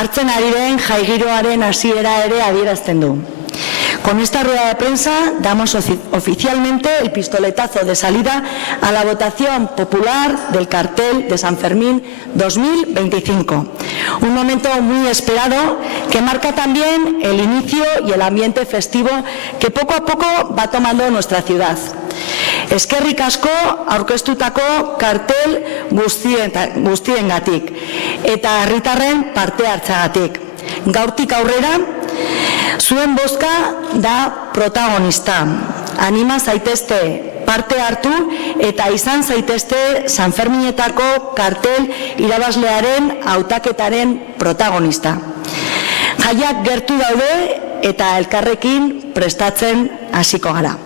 hartzen ari den jaigiroaren hasiera ere adierazten du. Con esta rueda de prensa damos oficialmente el pistoletazo de salida a la votación popular del cartel de San Fermín 2025. Un momento muy esperado que marca también el inicio y el ambiente festivo que poco a poco va tomando nuestra ciudad. Eskerrik asko aurkeztutako kartel guztiengatik eta herritarren parte hartzeagatik. Gaurtik aurrera, zuen bozka da protagonista. Anima zaitezte parte hartu eta izan zaitezte Sanferminetako kartel irabazlearen hautaketaren protagonista. Jaiak gertu daude eta elkarrekin prestatzen hasiko gara.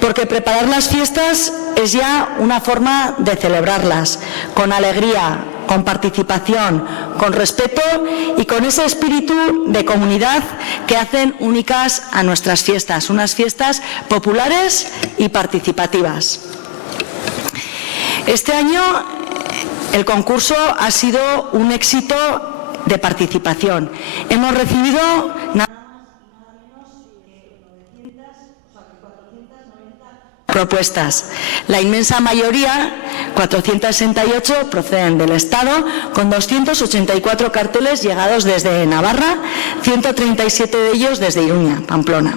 Porque preparar las fiestas es ya una forma de celebrarlas, con alegría, con participación, con respeto y con ese espíritu de comunidad que hacen únicas a nuestras fiestas, unas fiestas populares y participativas. Este año el concurso ha sido un éxito de participación. Hemos recibido propuestas. La inmensa mayoría, 468, proceden del Estado, con 284 carteles llegados desde Navarra, 137 de ellos desde Iruña, Pamplona.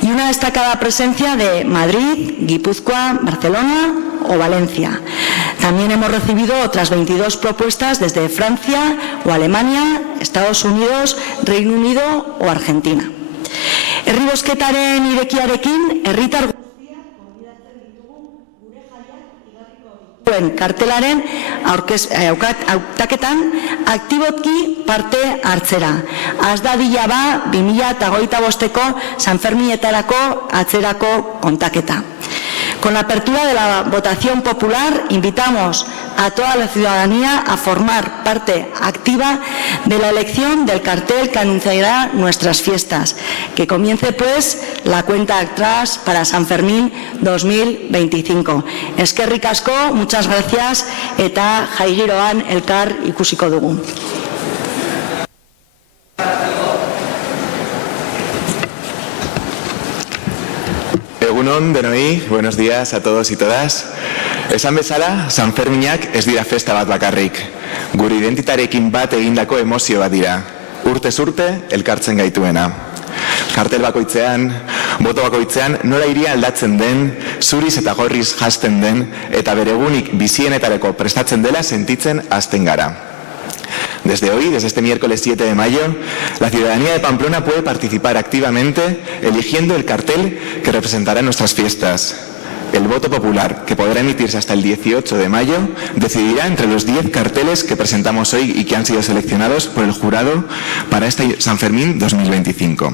Y una destacada presencia de Madrid, Guipúzcoa, Barcelona o Valencia. También hemos recibido otras 22 propuestas desde Francia o Alemania, Estados Unidos, Reino Unido o Argentina. Herri bozketaren irekiarekin, herritar kartelaren hautaketan aktibotki parte hartzera. Az dadila ba 2025ko Sanferminetarako atzerako kontaketa. Con la apertura de la votación popular, invitamos a toda la ciudadanía a formar parte activa de la elección del cartel que anunciará nuestras fiestas. Que comience, pues, la cuenta atrás para San Fermín 2025. Eskerrik asko, muchas gracias, eta jaigiroan elkar ikusiko dugu. Egunon, denoi, buenos días a todos y todas. Esan bezala, Sanferminak ez dira festa bat bakarrik. Gure identitarekin bat egindako emozio bat dira. Urtez urte, elkartzen gaituena. Kartel bakoitzean, boto bakoitzean, nora iria aldatzen den, zuriz eta gorriz jasten den, eta beregunik bizienetareko prestatzen dela sentitzen hasten gara. Desde hoy, desde este miércoles 7 de mayo, la ciudadanía de Pamplona puede participar activamente eligiendo el cartel que representará nuestras fiestas. El voto popular, que podrá emitirse hasta el 18 de mayo, decidirá entre los 10 carteles que presentamos hoy y que han sido seleccionados por el jurado para este San Fermín 2025.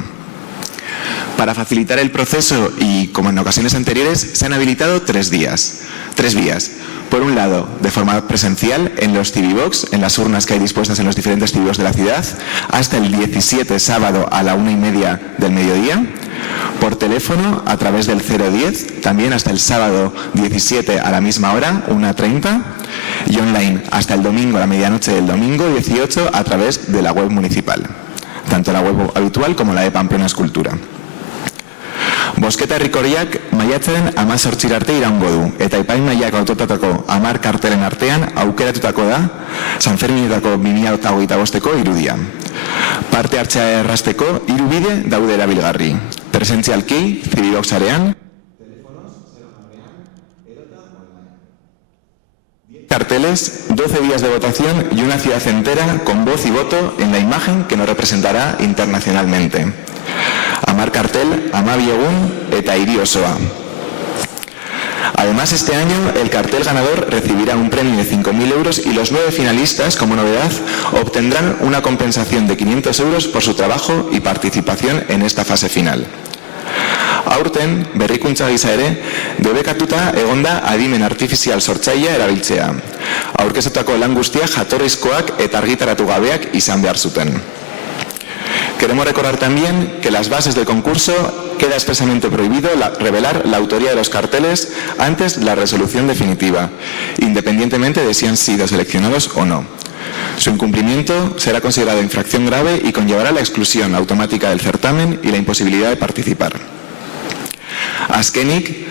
Para facilitar el proceso y, como en ocasiones anteriores, se han habilitado tres vías. Por un lado, de forma presencial, en los TV-Box, en las urnas que hay dispuestas en los diferentes TV-Box de la ciudad, hasta el 17 sábado a la 1:30 del mediodía. Por teléfono, a través del 010, también hasta el sábado 17 a la misma hora, 1:30. Y online, hasta el domingo a la medianoche del domingo 18, a través de la web municipal. Tanto la web habitual como la de Pamplona Escultura. Bosketa herrikoriak maiatzaren 18 arte iraungo du, eta epaimahaiak hautatutako 10 kartelen artean aukeratutako da Sanferminetako 2025ko irudia. Parte hartzea errazteko 3 bide daude erabilgarri. Presentzialki, TV-Box arean, carteles, 12 días de votación y una ciudad entera con voz y voto en la imagen que nos representará internacionalmente. Amar cartel, amabi egun eta hiri osoa. Además, este año el cartel ganador recibirá un premio de 5.000 euros y los 9 finalistas, como novedad, obtendrán una compensación de 500 euros por su trabajo y participación en esta fase final. Aurten, berrikuntza gisa ere, debekatuta egonda adimen artifizial sortzailea erabiltzea. Aurkeztutako lan guztiak jatorrizkoak eta argitaratu gabeak izan behar zuten. Queremos recordar también que las bases del concurso queda expresamente prohibido revelar la autoría de los carteles antes de la resolución definitiva, independientemente de si han sido seleccionados o no. Su incumplimiento será considerado infracción grave y conllevará la exclusión automática del certamen y la imposibilidad de participar. Azkenik,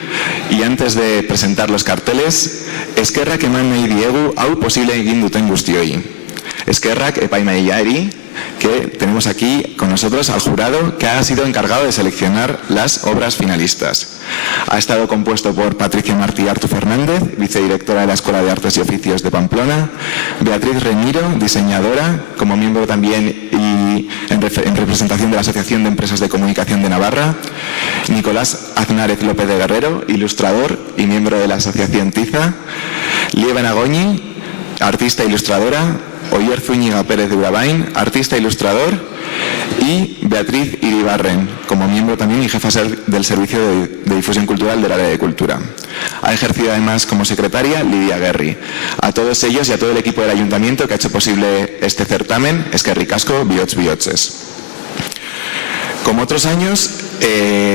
y antes de presentar los carteles, eskerrak eman nahi diegu hau posible egin duten guztioi. Eskerrak epaimahaiari, que tenemos aquí con nosotros al jurado que ha sido encargado de seleccionar las obras finalistas. Ha estado compuesto por Patricia Martí Artu Fernández, vicedirectora de la Escuela de Artes y Oficios de Pamplona, Beatriz Reñiro, diseñadora, como miembro también y en representación de la Asociación de Empresas de Comunicación de Navarra, Nicolás Aznárez López de Guerrero, ilustrador y miembro de la Asociación Tiza, Lieva Nagoñi, artista e ilustradora, Oyer Zúñiga Pérez de Urabain, artista e ilustrador, y Beatriz Iribarren, como miembro también y jefa del Servicio de Difusión Cultural del Área de Cultura. Ha ejercido además como secretaria Lidia Guerri. A todos ellos y a todo el equipo del Ayuntamiento que ha hecho posible este certamen, eskerrik asko, bihotz bihotzez. Como otros años,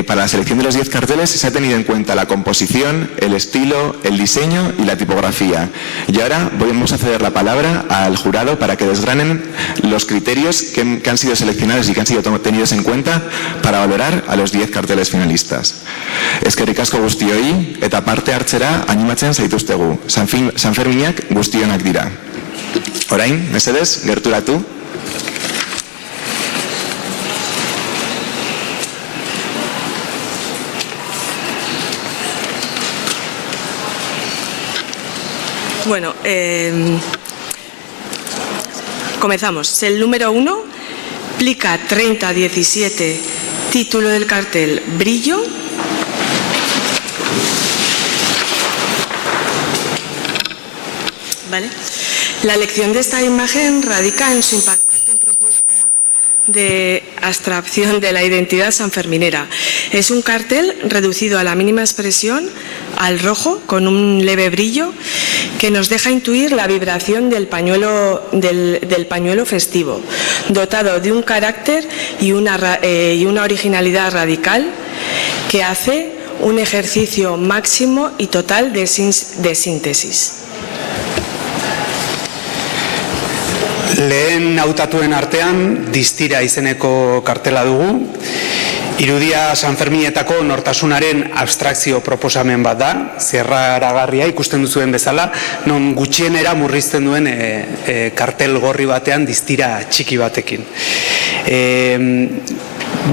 para la selección de los 10 carteles se ha tenido en cuenta la composición, el estilo, el diseño y la tipografía. Y ahora vamos a ceder la palabra al jurado para que desgranen los criterios que han sido seleccionados y que han sido tenidos en cuenta para valorar a los 10 carteles finalistas. Eskerrik asko guztioi eta parte hartzera animatzen zaituztegu. Sanferminak guztionak dira. Orain, mesedez, gerturatu. Bueno, comenzamos. El número 1, Plica 3017, título del cartel, Brillo. ¿Vale? La elección de esta imagen radica en su impactante propuesta de abstracción de la identidad sanferminera. Es un cartel reducido a la mínima expresión, al rojo, con un leve brillo, que nos deja intuir la vibración del pañuelo festivo, dotado de un carácter y una originalidad radical que hace un ejercicio máximo y total de síntesis. Lehen hautatuen artean distira izeneko kartela dugu. Irudia Sanferminetako nortasunaren abstrakzio proposamen bat da, zerraragarria ikusten duzuen bezala, non gutxienera murrizten duen kartel gorri batean distira txiki batekin.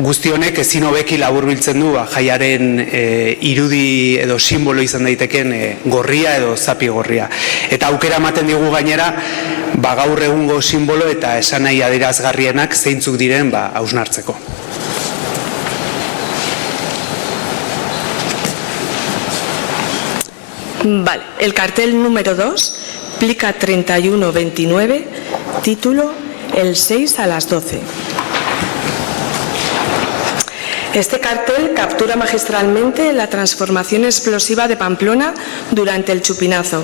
Guzti honek ezin hobeki laburbiltzen du jaiaren irudi edo simbolo izan daiteken gorria edo zapi gorria. Eta aukera ematen digu gainera gaur egungo simbolo eta esanahi adierazgarrienak zeintzuk diren hausnartzeko. Vale, el cartel número 2, Plica 3129, título El 6 a las 12. Este cartel captura magistralmente la transformación explosiva de Pamplona durante el chupinazo,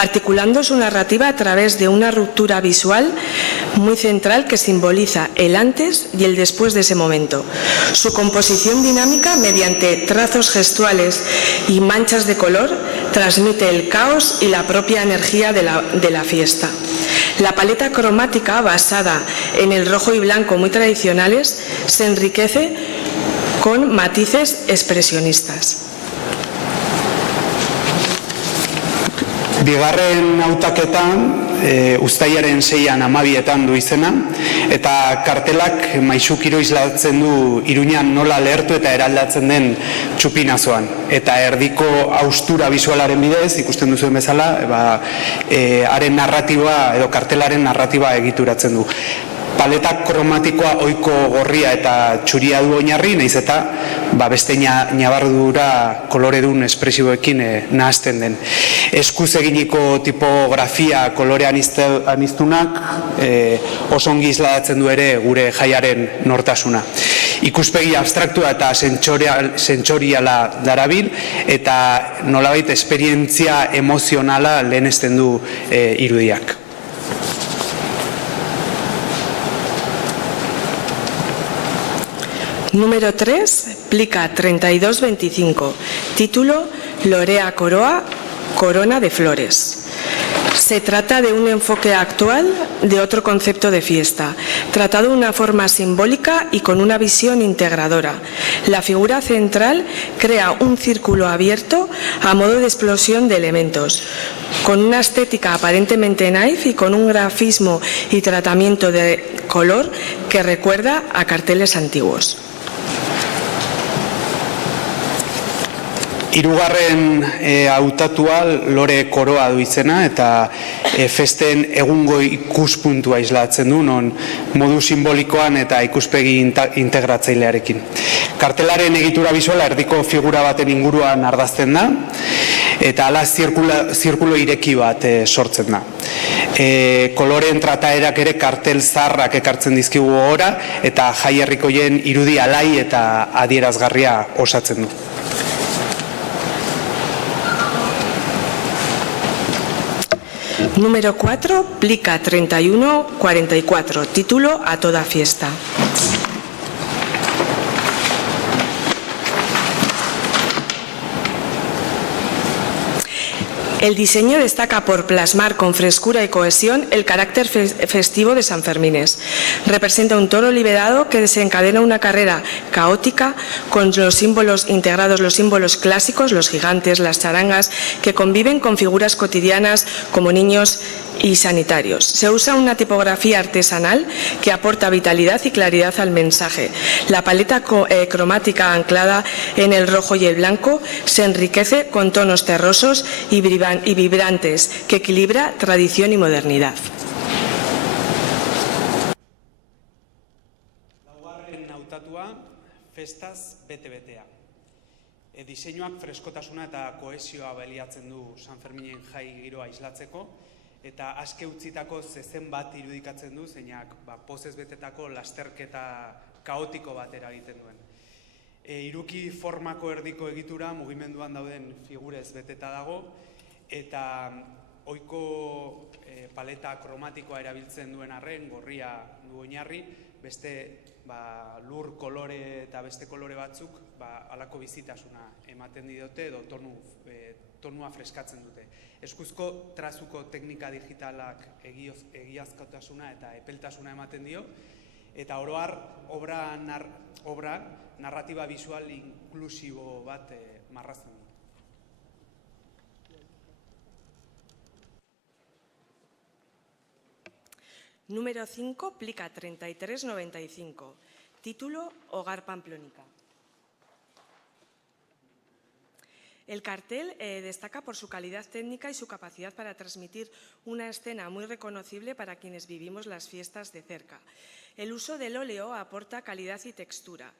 articulando su narrativa a través de una ruptura visual muy central que simboliza el antes y el después de ese momento. Su composición dinámica, mediante trazos gestuales y manchas de color, transmite el caos y la propia energía de la fiesta. La paleta cromática, basada en el rojo y blanco muy tradicionales, se enriquece con matices expresionistas. Bigarren hautaketan, uztailaren 6an 12etan du izena, eta kartelak maisukiro islatzen du Iruñan nola lehertu eta eraldatzen den txupinazoan. Eta erdiko haustura bisualaren bidez, ikusten duzuen bezala, haren narratiba edo kartelaren narratiba egituratzen du. Paleta kromatikoa ohiko gorria eta txuria du oinarri, nahiz eta beste ñabardura koloredun espresiboekin nahazten den. Eskuz eginiko tipografia kolore aniztunak oso ongi isladatzen du ere gure jaiaren nortasuna. Ikuspegi abstraktua eta sentsoriala darabil eta nolabait esperientzia emozionala lehenesten du irudiak. Número 3, Plica 3225, título Lorea Coroa, Corona de Flores. Se trata de un enfoque actual de otro concepto de fiesta, tratado de una forma simbólica y con una visión integradora. La figura central crea un círculo abierto a modo de explosión de elementos, con una estética aparentemente naif y con un grafismo y tratamiento de color que recuerda a carteles antiguos. Hirugarren hautatua Lore Koroa du izena eta festen egungo ikuspuntua islatzen du, non modu simbolikoan eta ikuspegi integratzailearekin. Kartelaren egitura bisuala erdiko figura baten inguruan ardazten da, eta hala zirkulo ireki bat sortzen da. Koloreen trataerak ere kartel zaharrak ekartzen dizkigu gogora, eta jai herrikoien irudi alai eta adierazgarria osatzen du. Número 4, Plica 3144, título A toda fiesta. El diseño destaca por plasmar con frescura y cohesión el carácter festivo de Sanfermines. Representa un toro liberado que desencadena una carrera caótica con los símbolos integrados, los símbolos clásicos, los gigantes, las charangas, que conviven con figuras cotidianas como niños y sanitarios. Se usa una tipografía artesanal que aporta vitalidad y claridad al mensaje. La paleta cromática anclada en el rojo y el blanco se enriquece con tonos terrosos y vibrantes que equilibra tradición y modernidad. Laugarren hautatua, festaz bete-betea. Diseinuak freskotasuna eta kohesioa baliatzen du Sanferminen jai giroa islatzeko, eta aske utzitako zezen bat irudikatzen du, zeinak pozez betetako lasterketa kaotiko bat eragiten duen. Hiruki formako erdiko egitura mugimenduan dauden figurez beteta dago, eta ohiko paleta kromatikoa erabiltzen duen arren, gorria du oinarri, beste lur kolore eta beste kolore batzuk halako bizitasuna ematen diote edo tonua freskatzen dute. Eskuzko trazuko teknika digitalak egiazkotasuna eta epeltasuna ematen dio, eta oro har obra narratiba visual inklusibo bat marrazten du. Número 5, Plica 3395, título Hogar Pamplónica. El cartel destaca por su calidad técnica y su capacidad para transmitir una escena muy reconocible para quienes vivimos las fiestas de cerca. El uso del óleo aporta calidad y textura,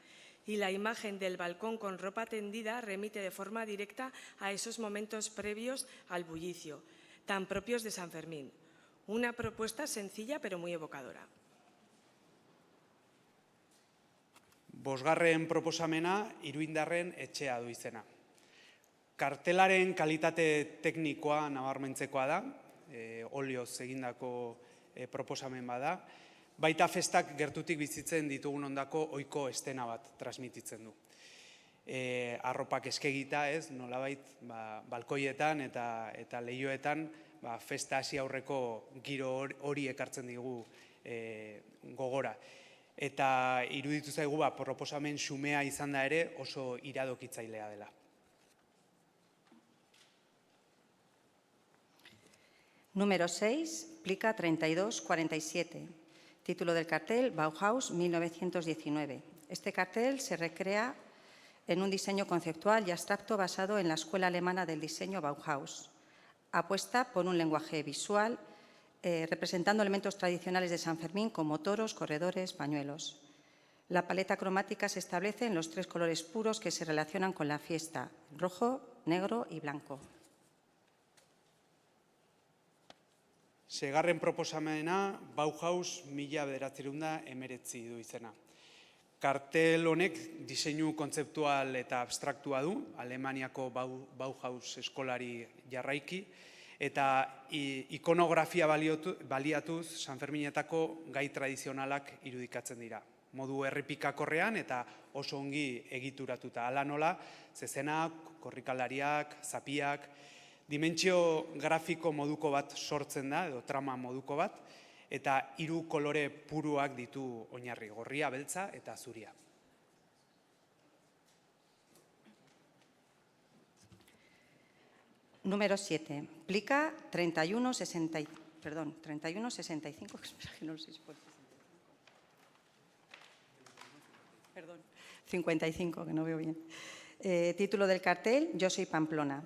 y la imagen del balcón con ropa tendida remite de forma directa a esos momentos previos al bullicio, tan propios de San Fermín. Una propuesta sencilla pero muy evocadora. Bosgarren proposamena, Iruindarren etxea du izena. Kartelaren kalitate teknikoa nabarmentzekoa da, olioz egindako proposamen bada, baita festak gertutik bizitzen ditugun ondako ohiko estena bat transmititzen du. Arropak eskegita, nolabait balkoietan eta lehioetan festa hasi aurreko giro hori ekartzen digu gogora. Eta iruditu zaigu proposamen xumea izan da ere oso iradokitzailea dela. Número 6, Plica 3247. Título del cartel, Bauhaus 1919. Este cartel se recrea en un diseño conceptual y abstracto basado en la escuela alemana del diseño Bauhaus. Apuesta por un lenguaje visual representando elementos tradicionales de San Fermín como toros, corredores, pañuelos. La paleta cromática se establece en los 3 colores puros que se relacionan con la fiesta, rojo, negro y blanco. Segarren proposamena, Bauhaus 1919 du izena. Kartel honek diseinu kontzeptual eta abstraktua du, Alemaniako Bauhaus eskolari jarraiki, eta ikonografia baliatuz Sanferminetako gai tradizionalak irudikatzen dira. Modu errepikakorrean eta oso ongi egituratuta. Hala nola, zezenak, korrikalariak, zapiak, Dimentsio grafiko moduko bat sortzen da, edo trama moduko bat, eta 3 kolore puruak ditu oinarri, gorria, beltza eta zuria. Número 7. Plica 3165. Espera, que no lo sé si puedo. Perdón. 55, que no veo bien. Título del cartel: Yo soy Pamplona.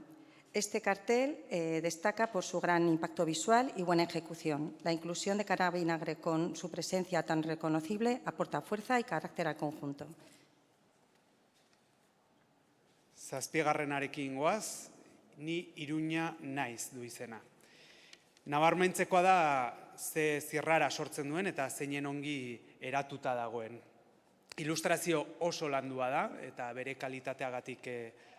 Este cartel destaca por su gran impacto visual y buena ejecución. La inclusión de Cara Vinagre con su presencia tan reconocible aporta fuerza y carácter al conjunto. 7. goaz, Ni Iruña naiz du izena. Nabarmentzekoa da ze zirrara sortzen duen eta zeinen ongi eratuta dagoen. Ilustrazio oso landua da eta bere kalitateagatik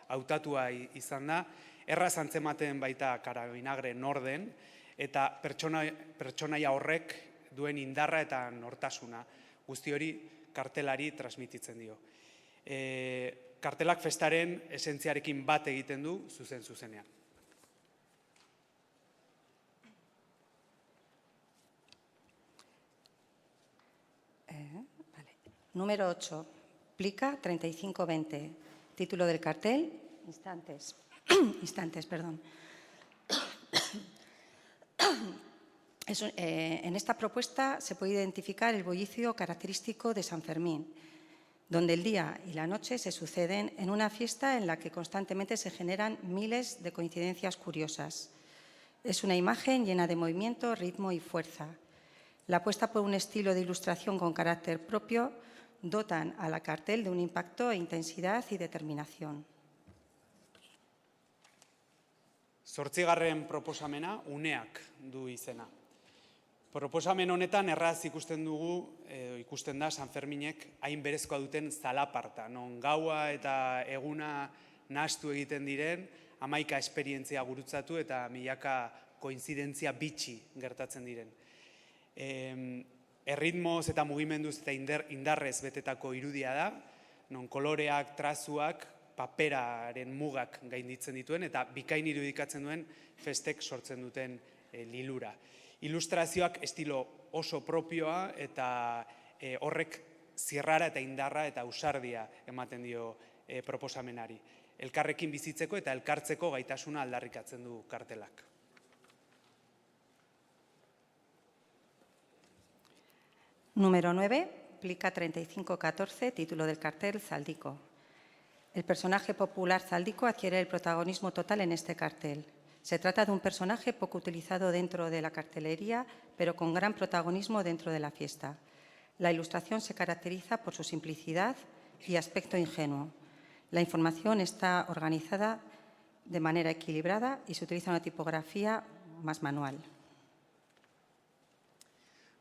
hautatua izan da. Erraz antzematen baita Cara Vinagre nor den eta pertsonaia horrek duen indarra eta nortasuna. Guzti hori kartelari transmititzen dio. Kartelak festaren esentziarekin bat egiten du zuzenean. Número 8. Plica 3520. Título del cartel: Instantes. Perdón. En esta propuesta se puede identificar el bullicio característico de San Fermín, donde el día y la noche se suceden en una fiesta en la que constantemente se generan miles de coincidencias curiosas. Es una imagen llena de movimiento, ritmo y fuerza. La apuesta por un estilo de ilustración con carácter propio dotan a la cartel de un impacto e intensidad y determinación. 8. proposamena Uneak du izena. Proposamen honetan erraz ikusten da San Ferminek hain berezkoa duten zalaparta, non gaua eta eguna nahastu egiten diren, 11 esperientzia gurutzatu eta milaka koinzidentzia bitxi gertatzen diren. Erritmoz eta mugimenduz eta indarrez betetako irudia da, non koloreak, trazuak, paperaren mugak gainditzen dituen eta bikain irudikatzen duen festek sortzen duten lilura. Ilustrazioak estilo oso propioa eta horrek zirrara eta indarra eta ausardia ematen dio proposamenari. Elkarrekin bizitzeko eta elkartzeko gaitasuna aldarrikatzen du kartelak. Número 9. Plica 3514. Título del cartel: Zaldiko. El personaje popular Zaldiko adquiere el protagonismo total en este cartel. Se trata de un personaje poco utilizado dentro de la cartelería, pero con gran protagonismo dentro de la fiesta. La ilustración se caracteriza por su simplicidad y aspecto ingenuo. La información está organizada de manera equilibrada y se utiliza una tipografía más manual.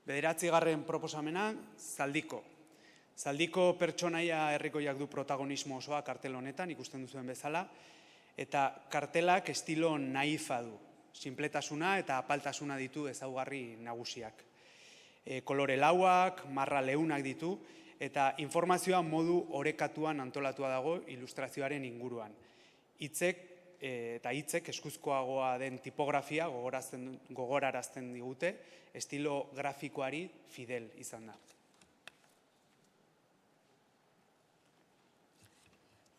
9. proposamena Zaldiko. Zaldiko pertsonaia herrikoiak du protagonismo osoa kartel honetan, ikusten duzuen bezala, eta kartelak estilo naifa du. Sinpletasuna eta apaltasuna ditu ezaugarri nagusiak. Kolore lauak, marra leunak ditu, eta informazioa modu orekatuan antolatua dago ilustrazioaren inguruan. Hitzek eskuzkoagoa den tipografia gogorarazten digute, estilo grafikoari fidel izan da.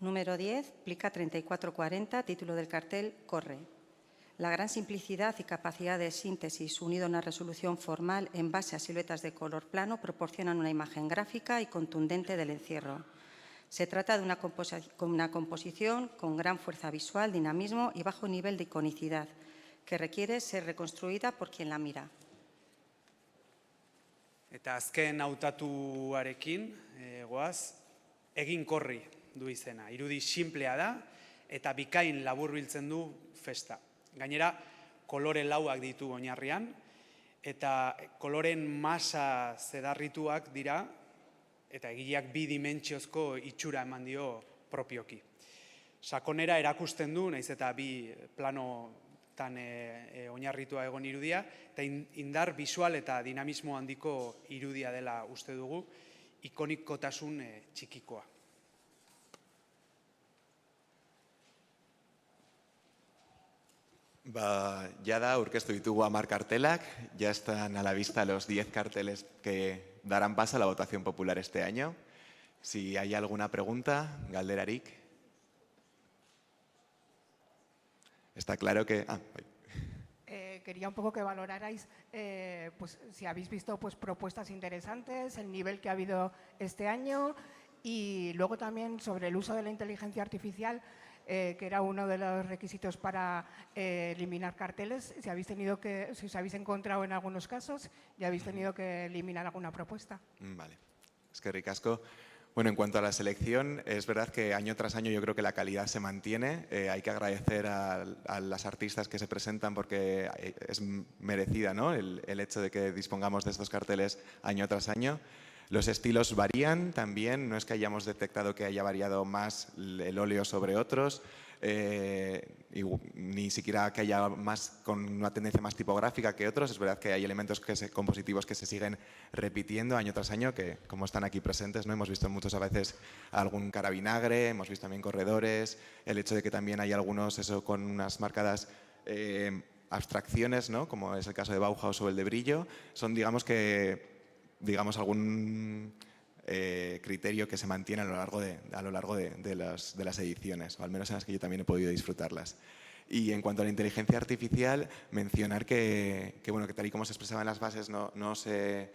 Número 10. Plica 3440. Título del cartel: Corre. La gran simplicidad y capacidad de síntesis unido a una resolución formal en base a siluetas de color plano proporcionan una imagen gráfica y contundente del encierro. Se trata de una composición con gran fuerza visual, dinamismo y bajo nivel de iconicidad, que requiere ser reconstruida por quien la mira. Eta azken hautatuarekin, goaz, eginkorri du izena. Irudi sinplea da eta bikain laburbiltzen du festa. Gainera, kolore lauak ditu oinarrian eta koloren masa zedarrituak dira eta egileak 2 dimentsiozko itxura eman dio propioki. Sakonera erakusten du, naiz eta 2 planotan oinarritua egon irudia, eta indar bisual eta dinamismo handiko irudia dela uste dugu, ikonikotasun txikikoa. Ya da aurkeztu ditugu 10 cartelak, ya están a la vista los 10 carteles que darán paso a la votación popular este año. Si hay alguna pregunta, galderarik. Está claro que... Quería un poco que valorarais pues, si habéis visto pues, propuestas interesantes, el nivel que ha habido este año y luego también sobre el uso de la inteligencia artificial, que era uno de los requisitos para eliminar carteles. Si os habéis encontrado en algunos casos y habéis tenido que eliminar alguna propuesta. Vale, es que ricasco. Bueno, en cuanto a la selección, es verdad que año tras año yo creo que la calidad se mantiene. Hay que agradecer a las artistas que se presentan porque es merecida, ¿no? el hecho de que dispongamos de estos carteles año tras año. Los estilos varían también, no es que hayamos detectado que haya variado más el óleo sobre otros, ni siquiera que haya más con una tendencia más tipográfica que otros. Es verdad que hay elementos compositivos que se siguen repitiendo año tras año, que como están aquí presentes, ¿no? Hemos visto muchos a veces algún caravinagre, hemos visto también corredores, el hecho de que también hay algunos con unas marcadas abstracciones, ¿no? Como es el caso de Bauhaus o el de Brillo, son digamos algún criterio que se mantiene a lo largo de las ediciones, o al menos en las que yo también he podido disfrutarlas. Y en cuanto a la inteligencia artificial, mencionar que tal y como se expresaba en las bases no se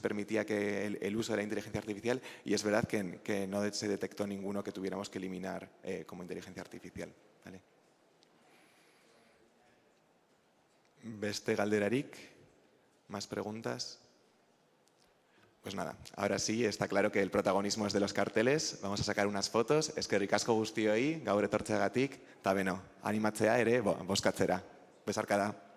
permitía que el uso de la inteligencia artificial, y es verdad que no se detectó ninguno que tuviéramos que eliminar como inteligencia artificial. ¿Vale? Beste galderarik, ¿más preguntas? Pues nada, ahora sí, está claro que el protagonismo es de los carteles. Vamos a sacar unas fotos. Eskerrik asko guztioi, gaur etortzeagatik, eta beno, animatzea ere, bozkatzera. Besarkada.